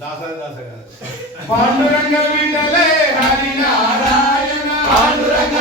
దాస దాస కాదు పాండురంగ విడలే హరి నారాయణ పాండురంగ